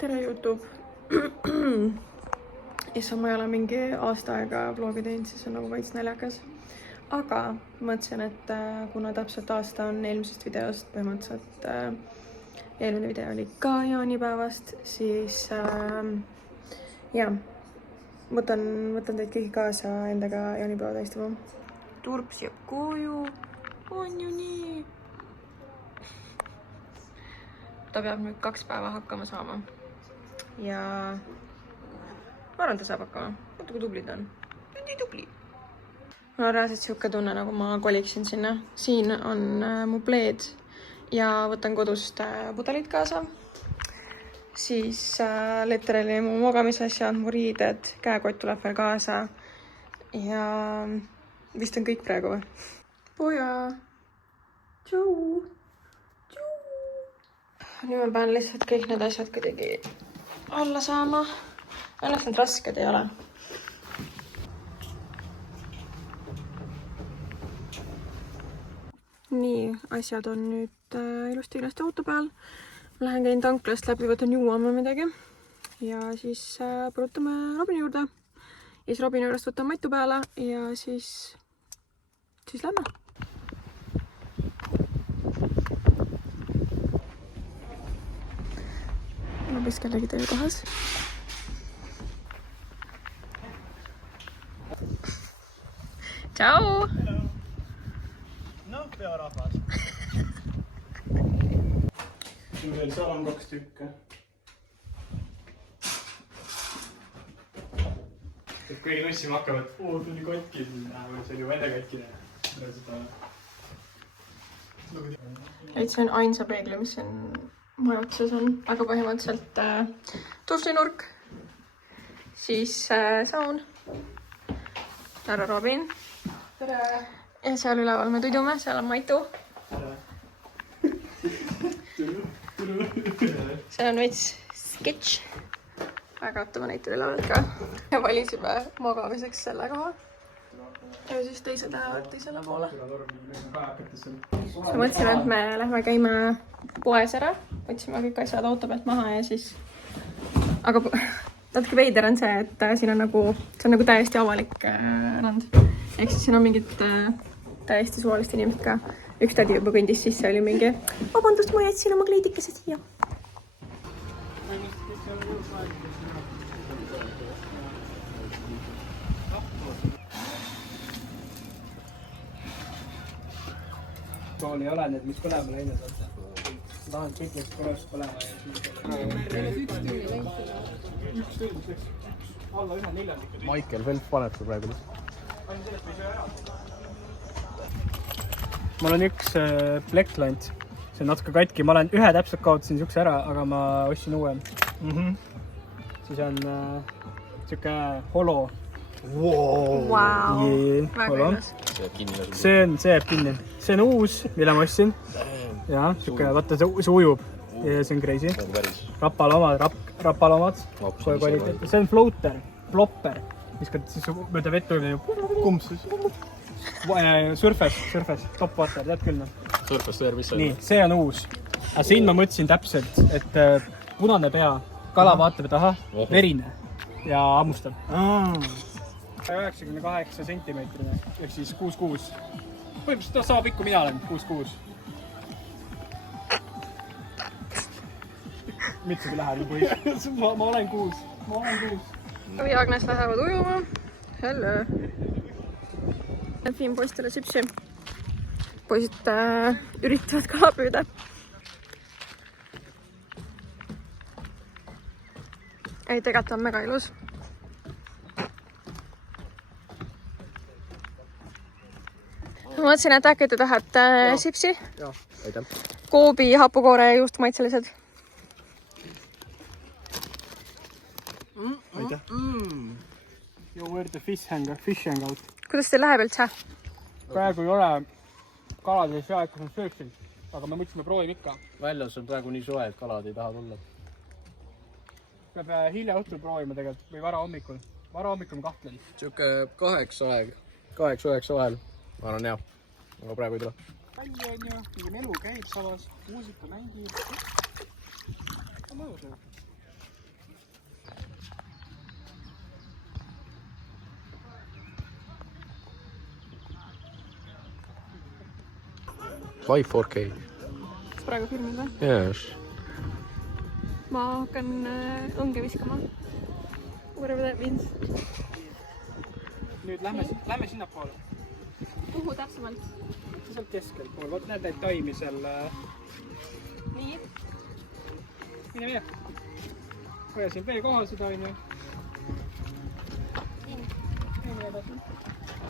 tere YouTube. Issa ma ei ole mingi aasta aega vlogi teinud, siis on nagu veits naljakas. Aga mõtlesin, et kuna täpselt aasta on eelmisest videost, põhimõtteliselt eelmine video oli ka jaanipäevast, siis jah, võtan teid kõigi kaasa endaga jaanipäeva tähistama. Turps jääb koju, on ju nii. Ta peab nüüd 2 päeva hakkama saama. Ja ma arvan, ta saab hakkama. Vaata, kui tubli ta on. Nii tubli. Mul on reaalselt siuke tunne, nagu ma koliksin sinna. Siin on mu pleed ja võtan kodust pudelid kaasa. Siis letterali mu magamisasjad, mu riided, käekott tuleb veel kaasa. Ja vist on kõik praegu või? Poja! Tšuu! Nüüd ma pean lihtsalt kõik need asjad kuidagi alla saama. Ennast need rasked ei ole. Nii, asjad on nüüd ilusti auto peal. Ma lähen käin tanklast läbi, võtan juuama midagi. Ja siis põrutame Robini juurde. Ja siis Robini juurest võtan Matu peale ja siis lähme. Hoopis kellegi töökohas. Tšau! No, pearahvas. Veel seal on 2 tükki. Et kui nussima hakkavad, tuli kotki, see oli vende kotkine. See on ainsa peegli, mis siin majutuses on, aga põhimõtteliselt turslinurk, siis saun, härra Robin. Tere! Ja seal üleval me tudume, seal on Matu. See on veits sketš. Aga ootame neid üleval ka. Ja valisime magamiseks selle koha. Ja siis teised lähevad teisele poole. Ma mõtlesin, et me lähme käime poes ära. Võtsime kõik asjad auto pealt maha ja siis... Aga natuke veider on see, et siin on nagu... See on nagu täiesti avalik rand. Ehk siis siin on mingid täiesti suvalist inimesed ka. Üks tädi juba kõndis sisse, oli mingi... Vabandust, ma jätsin oma kleidikese siia. Tool ei ole need, mis põlema läinud on. Tahan kõikidest korras põlema ja siis... Üks tund. Alla 1/4. Michael Phelps paneb seda praegu. Mul on üks Blackland. See on natuke katki. Ma olen ühe täpselt kaotasin siukse ära, aga ma ostsin uue. Siis on siuke holo. Wow. Väga ilus. See jääb kinni. See on uus, mille ma ostsin. Ja, siuke, vaata, see ujub. Ja see on crazy. Rapalomad. See on floater, plopper. Viskad siis mööda vett ujub. Kumb siis? Surface, top water, tead küll. Surface Air, mis see on? Nii, see on uus. Aga siin ma mõtlesin täpselt, et punane pea, kala vaatab taha, verine ja hammustab. 98 sentimeetrine, ehk siis 6'6". Põhimõtteliselt ta sama pikku mina olen, 6'6". Mitte ei lähe nii põhjus. Ma olen 6. Või Agnes lähevad ujuma. Hello. Viin poistele sipsi. Poisid üritavad kala püüda. Ei, tegelikult on mega ilus. Ma mõtlesin, et äkki te tahate sipsi? Jah, aitäh. Koobi, hapukoore ja juustmaitselised. Aitäh. Yo, where the fish hang out? Kuidas teil läheb üldse? Praegu ei ole kalades aeg, kus on sööksid, aga me mõtlesime proovime ikka. Väljas on praegu nii soe, et kalad ei taha tulla. Peab hilja õhtul proovima tegelikult või vara hommikul. Vara hommikul ma kahtlen. Siuke 8-9 vahel. Ma arvan, jah. Aga praegu ei tule. Palju on ju, mingi elu käib samas, muusika mängib. On mõjus ju. Why 4K? Kas praegu filmid või? Yes. Ma hakkan õnge viskama. Whatever that means. Nüüd lähme sinnapoole. Kuhu täpsemalt? Sealt keskel pool. Vaat näed neid taimi seal. Nii. Mine. Hoia siin vee kohal seda on ju. Mine edasi.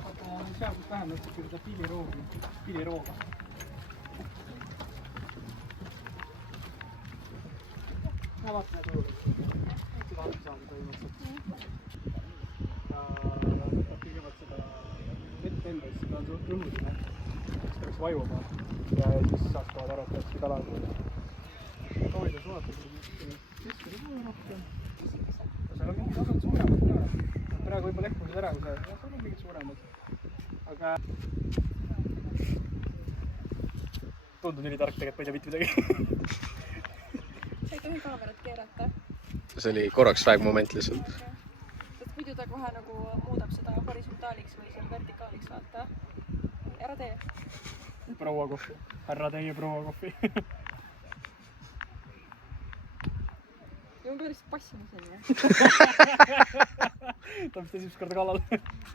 Aga seal kus vähem lõpuks seda pilirooga. Ja vaata need olulised. Seda algi saada põhimõtteliselt. Ja kõigepealt seda vett endas, seda on suht õhusne. Siis peaks vajuma. Ja siis saavad aru, et peaks kalad. Hoida suunatud. Keskele poole rohkem. Seal on mingid osad suuremad ka. Praegu võib-olla ehkusid ära, kui seal on mingid suuremad. Aga tundun ülitark tegelikult, ma ei tea mitte midagi. Sa ei tohi kaamerat keerata. See oli korraks väeg moment lihtsalt. Sest muidu ta kohe nagu muudab seda horisontaaliks või seal vertikaaliks, vaata. Ära tee. Proua kohvi. Härra teie proua kohvi. Ja ma päris passima selle. Ta vist esimest korda kalal.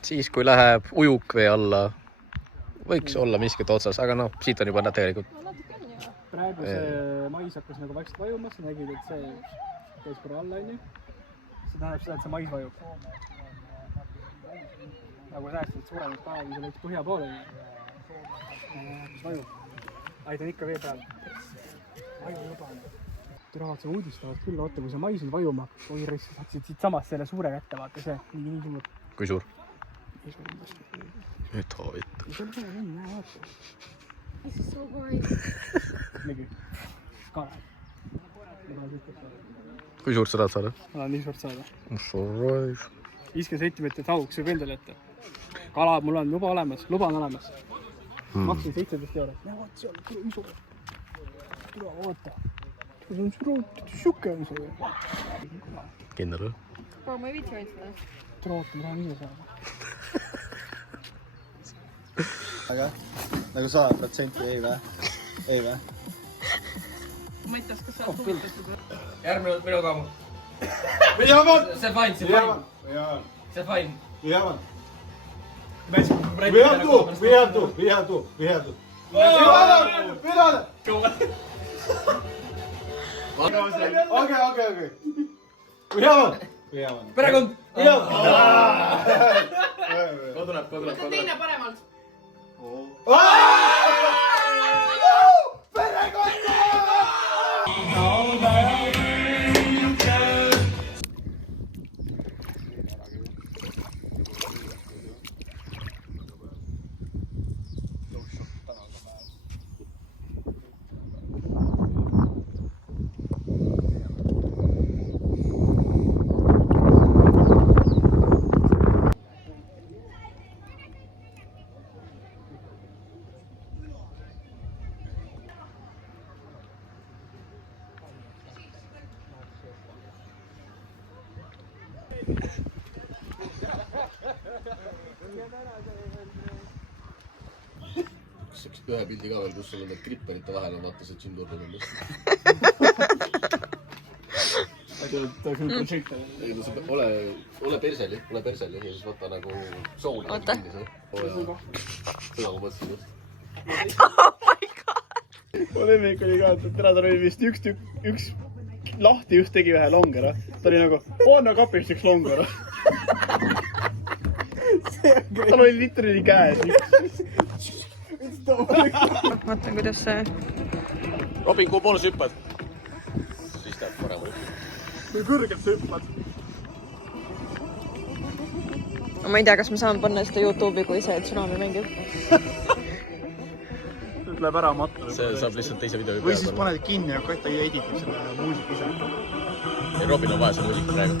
Siis kui läheb ujuk vee alla, võiks olla miskit otsas, aga noh, siit on juba tegelikult. No natuke on ju. Praegu see mais hakkas nagu vaikselt vajumas, sa nägid, et see käis korra alla, on ju. See tähendab seda, et see mais vajub. Nagu näed, et suuremad päevi see lõiks põhja poole. Mis vajub? Ai, ta on ikka vee peal. Vaju juba. Türavad see uudistavad küll, oota, kui see mais on vajuma. Oi, raisk, sa saaksid siit samast selle suure kätte, vaata see. Nii suur. Kui suur? Nii suur umbes. Nüüd hoovit. Ja see on suur, näe, vaata. This is so boring. Mingi. Kala. Kui suurt sa tahad saada? Ma tahan nii suurt saada. Sorry. 50 sentimeetrit hauks võib endale ette. Kala, mul on luba olemas. Luba on olemas. Maksin 17 eurot. Näe, vaat seal, tule isu. Tule, oota. See on šuke on see. Kindel või? Bro, ma ei viitsi hoida. Tule, oota, ma tahan ise saada. Aga nagu 100% ei või? Ei või? Ma ei tea, kas sa oled huvitatud või? Järgmine minu kaamu. Viiavad! See fine, see Viiavad! fine. See fine. Viiavad! We have to! Okei. Viiavad! Perekond! Koduneb. Teine paremalt. Ühe pildi ka veel, kus sul on need gripperite vahel on vaata see džindurdu umbes. Ole perseli ja siis võta nagu souli. Oota. Seda ma mõtlesin just. Oh my god! Mu lemmik oli ka, et täna ta oli vist üks lahti just tegi vähe longera. Ta oli nagu, no kapist üks longera. Tal oli litrili käes. Vaatan, kuidas see... Robin, kuhu poole sa hüppad? Siis tead parem oli. Kui kõrgelt sa hüppad? Ma ei tea, kas ma saan panna seda YouTube'i, kui see tsunami mängib. Nüüd läheb ära matta. See saab lihtsalt teise video Või siis paned kinni ja Kata editib selle muusika ise. Ei, Robin on vaja see muusika praegu.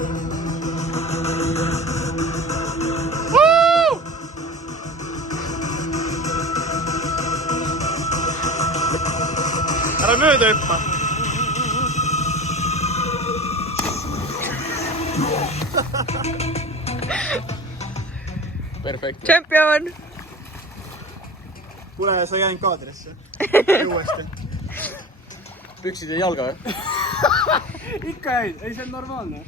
Ära mööda hüppa! Perfektne. Champion! Kuule, sa ei jäänud kaadrisse. uuesti . püksid jäi jalga või ? ikka jäid , ei see on normaalne .